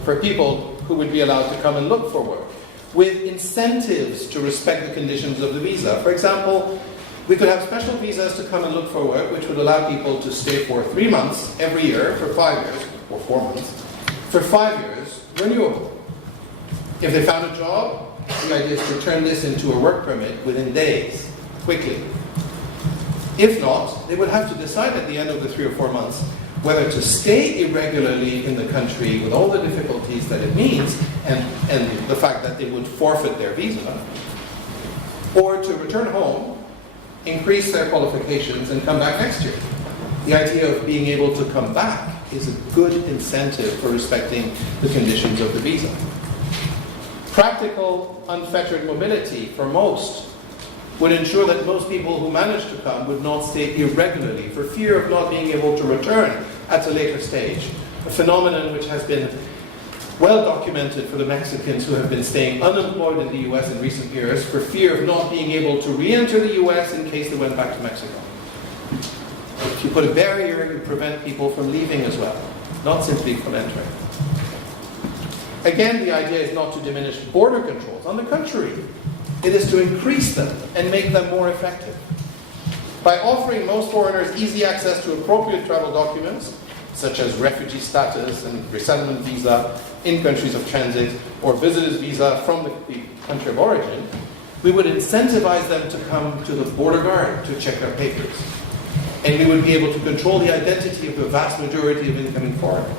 for people who would be allowed to come and look for work, with incentives to respect the conditions of the visa. For example, we could have special visas to come and look for work, which would allow people to stay for 3 months every year for 5 years, or 4 months, for 5 years, renewable. If they found a job, the idea is to turn this into a work permit within days, quickly. If not, they would have to decide at the end of the 3 or 4 months whether to stay irregularly in the country with all the difficulties that it means and the fact that they would forfeit their visa, or to return home, increase their qualifications, and come back next year. The idea of being able to come back is a good incentive for respecting the conditions of the visa. Practical, unfettered mobility for most would ensure that most people who manage to come would not stay irregularly for fear of not being able to return at a later stage, a phenomenon which has been well documented for the Mexicans who have been staying unemployed in the US in recent years for fear of not being able to re-enter the US in case they went back to Mexico. If you put a barrier, you prevent people from leaving as well, not simply from entering. Again, the idea is not to diminish border controls. On the contrary, it is to increase them and make them more effective. By offering most foreigners easy access to appropriate travel documents, such as refugee status and resettlement visa in countries of transit, or visitor's visa from the country of origin, we would incentivize them to come to the border guard to check their papers. And we would be able to control the identity of the vast majority of incoming foreigners.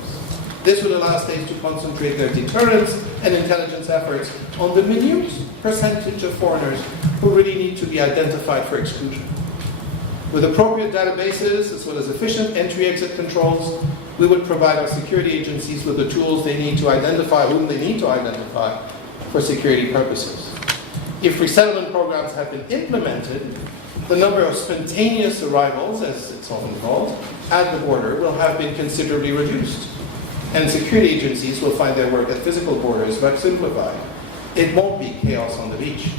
This would allow states to concentrate their deterrence and intelligence efforts on the minute percentage of foreigners who really need to be identified for exclusion. With appropriate databases, as well as efficient entry-exit controls, we would provide our security agencies with the tools they need to identify whom they need to identify for security purposes. If resettlement programs have been implemented, the number of spontaneous arrivals, as it's often called, at the border will have been considerably reduced. And security agencies will find their work at physical borders much simplified. It won't be chaos on the beach,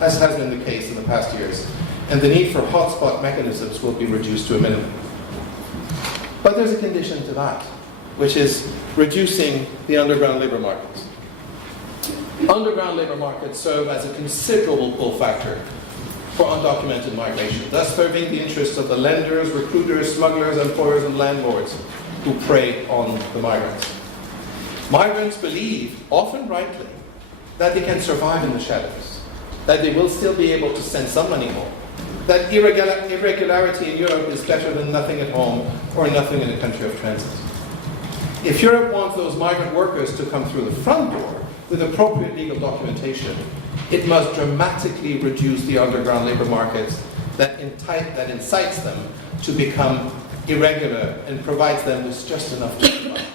as has been the case in the past years, and the need for hotspot mechanisms will be reduced to a minimum. But there's a condition to that, which is reducing the underground labor markets. Underground labor markets serve as a considerable pull factor for undocumented migration, thus serving the interests of the lenders, recruiters, smugglers, employers, and landlords who prey on the migrants. Migrants believe, often rightly, that they can survive in the shadows, that they will still be able to send some money home, that irregularity in Europe is better than nothing at home or nothing in a country of transit. If Europe wants those migrant workers to come through the front door with appropriate legal documentation, it must dramatically reduce the underground labor markets that incites them to become irregular and provides them with just enough to survive.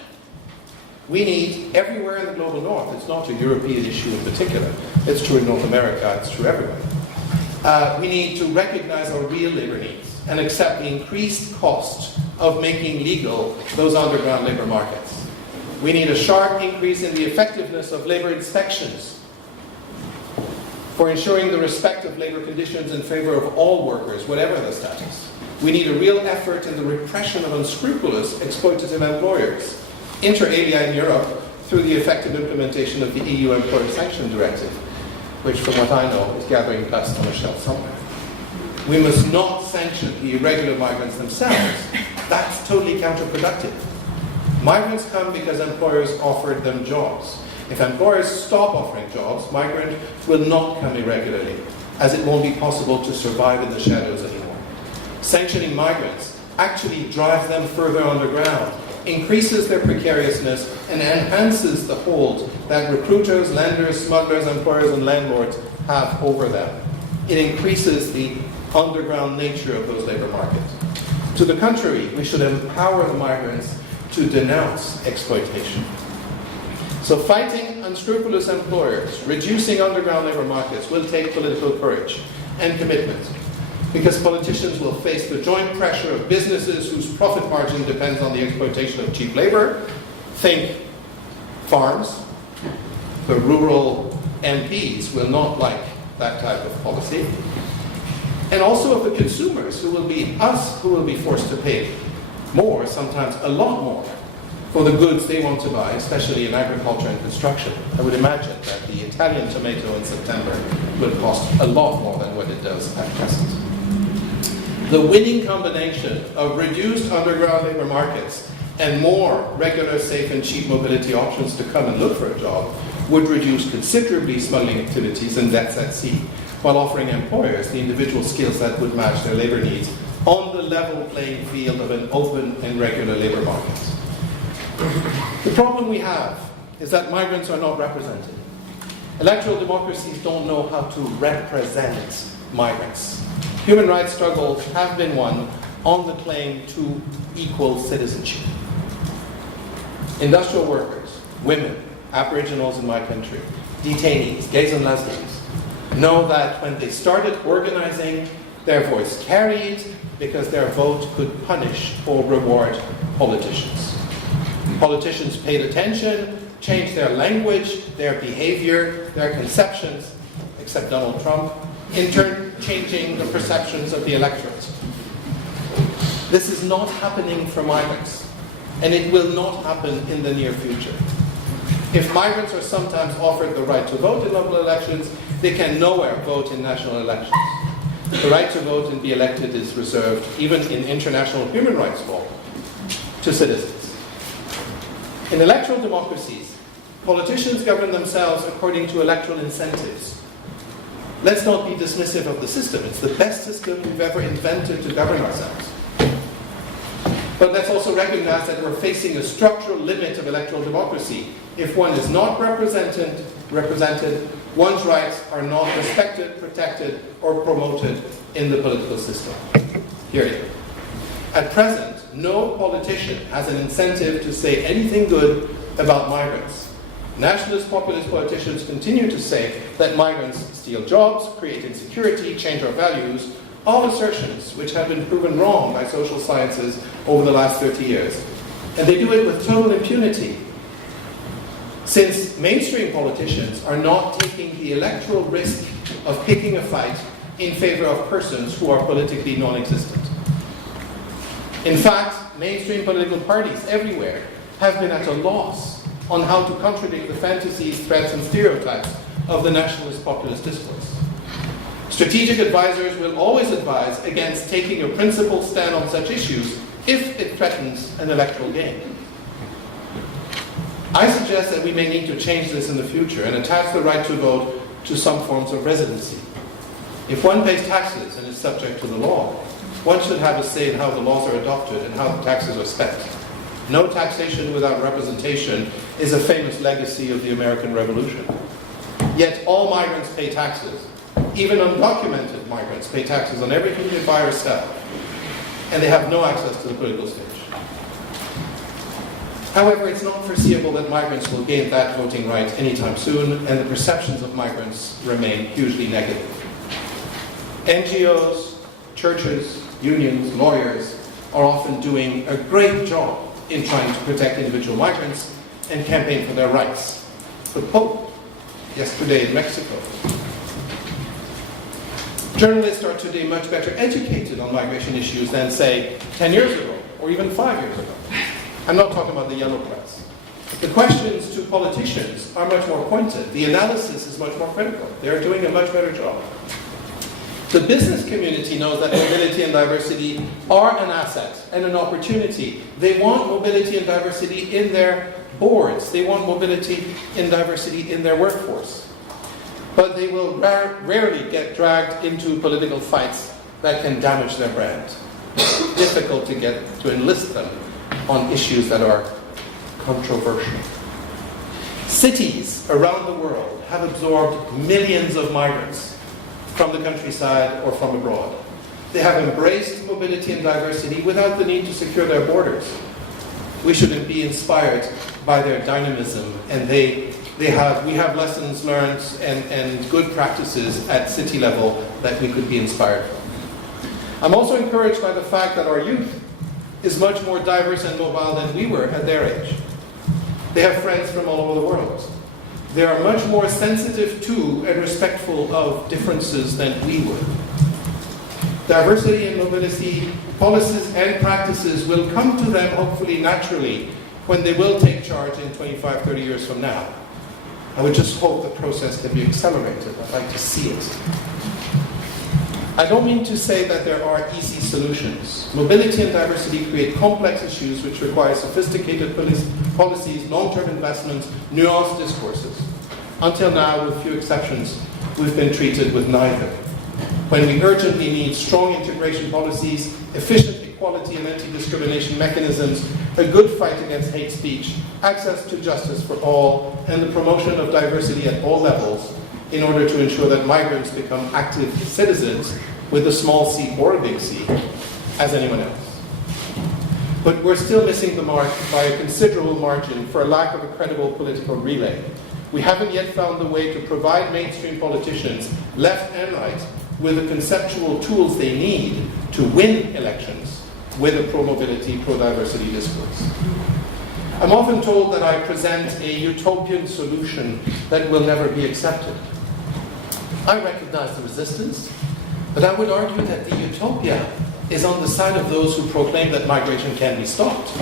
We need, everywhere in the global north, it's not a European issue in particular, it's true in North America, it's true everywhere. We need to recognize our real labor needs and accept the increased cost of making legal those underground labor markets. We need a sharp increase in the effectiveness of labor inspections for ensuring the respect of labor conditions in favor of all workers, whatever their status. We need a real effort in the repression of unscrupulous, exploitative employers, inter alia in Europe, through the effective implementation of the EU Employer Sanction Directive, which, from what I know, is gathering dust on a shelf somewhere. We must not sanction the irregular migrants themselves. That's totally counterproductive. Migrants come because employers offered them jobs. If employers stop offering jobs, migrants will not come irregularly, as it won't be possible to survive in the shadows anymore. Sanctioning migrants actually drives them further underground, increases their precariousness, and enhances the hold that recruiters, lenders, smugglers, employers, and landlords have over them. It increases the underground nature of those labor markets. To the contrary, we should empower the migrants to denounce exploitation. So fighting unscrupulous employers, reducing underground labor markets will take political courage and commitment, because politicians will face the joint pressure of businesses whose profit margin depends on the exploitation of cheap labor. Think farms. The rural MPs will not like that type of policy. and also of the consumers, who will be us, who will be forced to pay more, sometimes a lot more, for the goods they want to buy, especially in agriculture and construction. I would imagine that the Italian tomato in September will cost a lot more than what it does at present. The winning combination of reduced underground labor markets and more regular, safe and cheap mobility options to come and look for a job would reduce considerably smuggling activities and deaths at sea, while offering employers the individual skills that would match their labor needs on the level playing field of an open and regular labor market. The problem we have is that migrants are not represented. Electoral democracies don't know how to represent migrants. Human rights struggles have been won on the claim to equal citizenship. Industrial workers, women, Aboriginals in my country, detainees, gays and lesbians, know that when they started organizing, their voice carried because their vote could punish or reward politicians. Politicians paid attention, changed their language, their behavior, their conceptions, except Donald Trump, in turn changing the perceptions of the electorate. This is not happening for migrants, and it will not happen in the near future. If migrants are sometimes offered the right to vote in local elections, they can nowhere vote in national elections. The right to vote and be elected is reserved, even in international human rights law, to citizens. In electoral democracies, politicians govern themselves according to electoral incentives. Let's not be dismissive of the system. It's the best system we've ever invented to govern ourselves. But let's also recognize that we're facing a structural limit of electoral democracy. If one is not represented, one's rights are not respected, protected, or promoted in the political system. Period. At present, no politician has an incentive to say anything good about migrants. Nationalist populist politicians continue to say that migrants steal jobs, create insecurity, change our values, all assertions which have been proven wrong by social sciences over the last 30 years. And they do it with total impunity, since mainstream politicians are not taking the electoral risk of picking a fight in favor of persons who are politically non-existent. In fact, mainstream political parties everywhere have been at a loss on how to contradict the fantasies, threats, and stereotypes of the nationalist populist discourse. Strategic advisors will always advise against taking a principled stand on such issues if it threatens an electoral gain. I suggest that we may need to change this in the future and attach the right to vote to some forms of residency. If one pays taxes and is subject to the law, one should have a say in how the laws are adopted and how the taxes are spent. No taxation without representation is a famous legacy of the American Revolution. Yet all migrants pay taxes. Even undocumented migrants pay taxes on everything they buy or sell, and they have no access to the political stage. However, it's not foreseeable that migrants will gain that voting right anytime soon, and the perceptions of migrants remain hugely negative. NGOs, churches, unions, lawyers are often doing a great job in trying to protect individual migrants and campaign for their rights. The Pope, yesterday in Mexico. Journalists are today much better educated on migration issues than, say, 10 years ago, or even 5 years ago. I'm not talking about the yellow press. The questions to politicians are much more pointed. The analysis is much more critical. They're doing a much better job. The business community knows that mobility and diversity are an asset and an opportunity. They want mobility and diversity in their boards. They want mobility and diversity in their workforce. But they will rarely get dragged into political fights that can damage their brand. It's difficult to enlist them on issues that are controversial. Cities around the world have absorbed millions of migrants from the countryside or from abroad. They have embraced mobility and diversity without the need to secure their borders. We should be inspired by their dynamism, and we have lessons learned and good practices at city level that we could be inspired from. I'm also encouraged by the fact that our youth is much more diverse and mobile than we were at their age. They have friends from all over the world. They are much more sensitive to and respectful of differences than we were. Diversity and mobility policies and practices will come to them hopefully naturally when they will take charge in 25, 30 years from now. I would just hope the process can be accelerated. I'd like to see it. I don't mean to say that there are easy solutions. Mobility and diversity create complex issues which require sophisticated policies, long-term investments, nuanced discourses. Until now, with few exceptions, we've been treated with neither. When we urgently need strong integration policies, efficient equality and anti-discrimination mechanisms, a good fight against hate speech, access to justice for all, and the promotion of diversity at all levels, in order to ensure that migrants become active citizens with a small c or a big C, as anyone else. But we're still missing the mark by a considerable margin for a lack of a credible political relay. We haven't yet found the way to provide mainstream politicians, left and right, with the conceptual tools they need to win elections with a pro-mobility, pro-diversity discourse. I'm often told that I present a utopian solution that will never be accepted. I recognize the resistance, but I would argue that the utopia is on the side of those who proclaim that migration can be stopped,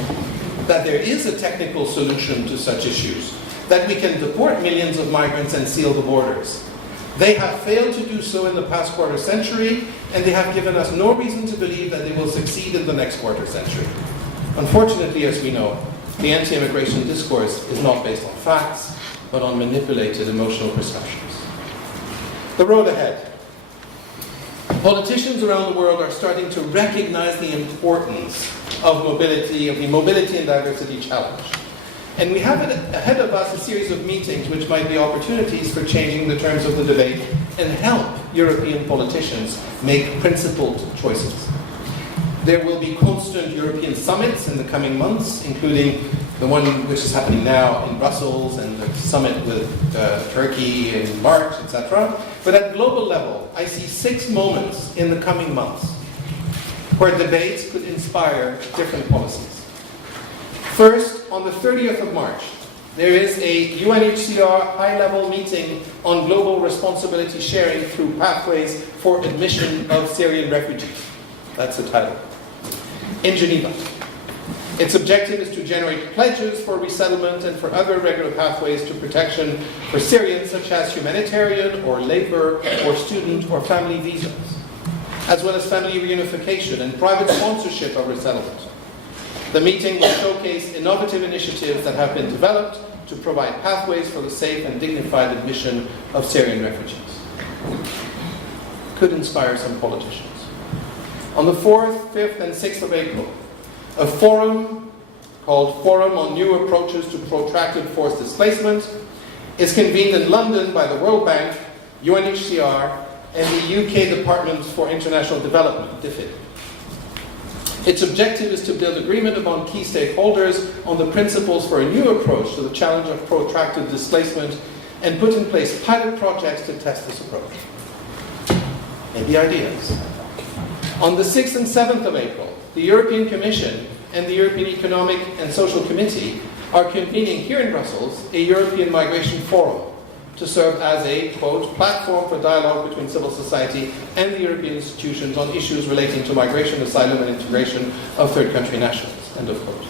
that there is a technical solution to such issues, that we can deport millions of migrants and seal the borders. They have failed to do so in the past quarter century, and they have given us no reason to believe that they will succeed in the next quarter century. Unfortunately, as we know, the anti-immigration discourse is not based on facts, but on manipulated emotional perceptions. The road ahead. Politicians around the world are starting to recognize the importance of mobility, of the mobility and diversity challenge. And we have ahead of us a series of meetings which might be opportunities for changing the terms of the debate and help European politicians make principled choices. There will be constant European summits in the coming months, including the one which is happening now in Brussels and the summit with Turkey in March, etc. But at global level, I see 6 moments in the coming months where debates could inspire different policies. First, on the 30th of March, there is a UNHCR high-level meeting on global responsibility sharing through pathways for admission of Syrian refugees. That's the title. In Geneva. Its objective is to generate pledges for resettlement and for other regular pathways to protection for Syrians, such as humanitarian or labor or student or family visas, as well as family reunification and private sponsorship of resettlement. The meeting will showcase innovative initiatives that have been developed to provide pathways for the safe and dignified admission of Syrian refugees. Could inspire some politicians. On the 4th, 5th, and 6th of April, a forum called Forum on New Approaches to Protracted Forced Displacement is convened in London by the World Bank, UNHCR, and the UK Department for International Development, DFID. Its objective is to build agreement among key stakeholders on the principles for a new approach to the challenge of protracted displacement and put in place pilot projects to test this approach. Maybe ideas. On the 6th and 7th of April, the European Commission and the European Economic and Social Committee are convening here in Brussels a European Migration Forum to serve as a, quote, platform for dialogue between civil society and the European institutions on issues relating to migration, asylum, and integration of third country nationals, end of quote.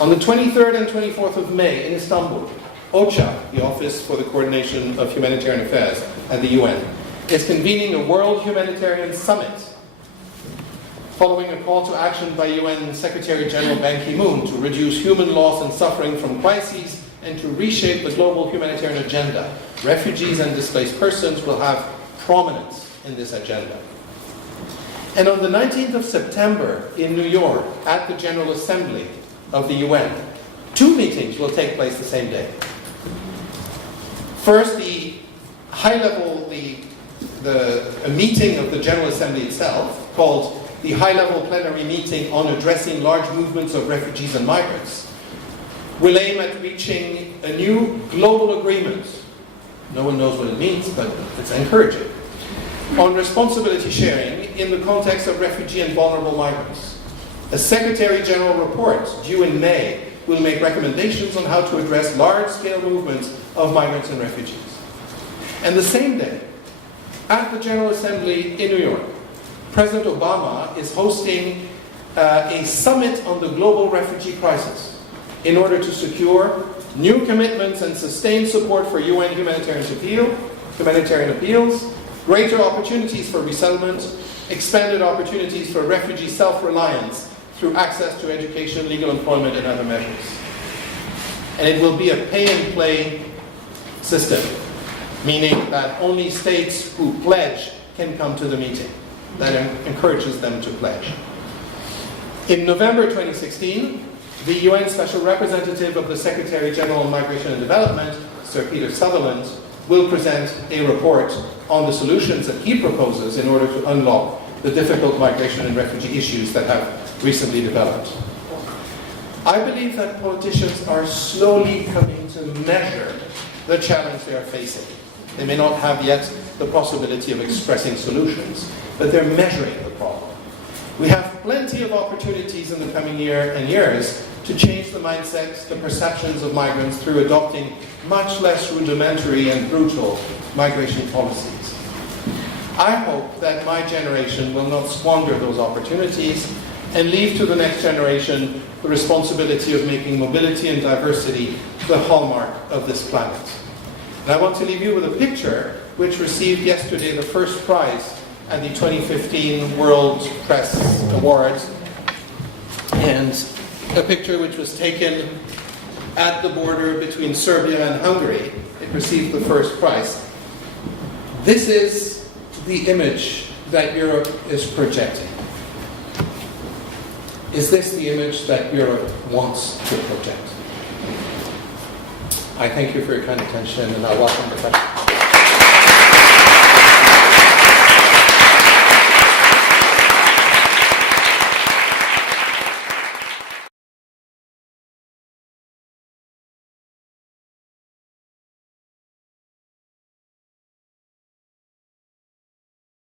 On the 23rd and 24th of May in Istanbul, OCHA, the Office for the Coordination of Humanitarian Affairs at the UN, is convening a World Humanitarian Summit following a call to action by UN Secretary General Ban Ki-moon to reduce human loss and suffering from crises and to reshape the global humanitarian agenda. Refugees and displaced persons will have prominence in this agenda. And on the 19th of September in New York, at the General Assembly of the UN, 2 meetings will take place the same day. First, the high-level, a meeting of the General Assembly itself, called the High-Level Plenary Meeting on Addressing Large Movements of Refugees and Migrants, will aim at reaching a new global agreement. No one knows what it means, but it's encouraging. On responsibility sharing in the context of refugee and vulnerable migrants. A Secretary General report due in May will make recommendations on how to address large-scale movements of migrants and refugees. And the same day, at the General Assembly in New York, President Obama is hosting a summit on the global refugee crisis in order to secure new commitments and sustained support for UN humanitarian appeals, greater opportunities for resettlement, expanded opportunities for refugee self-reliance through access to education, legal employment, and other measures. And it will be a pay-and-play system, meaning that only states who pledge can come to the meeting. That encourages them to pledge. In November 2016, the UN Special Representative of the Secretary General on Migration and Development, Sir Peter Sutherland, will present a report on the solutions that he proposes in order to unlock the difficult migration and refugee issues that have recently developed. I believe that politicians are slowly coming to measure the challenge they are facing. They may not have yet the possibility of expressing solutions, but they're measuring the problem. We have plenty of opportunities in the coming year and years to change the mindsets, the perceptions of migrants through adopting much less rudimentary and brutal migration policies. I hope that my generation will not squander those opportunities and leave to the next generation the responsibility of making mobility and diversity the hallmark of this planet. And I want to leave you with a picture which received yesterday the first prize at the 2015 World Press Awards, and a picture which was taken at the border between Serbia and Hungary. It received the first prize. This is the image that Europe is projecting. Is this the image that Europe wants to project? I thank you for your kind attention, and I welcome the questions.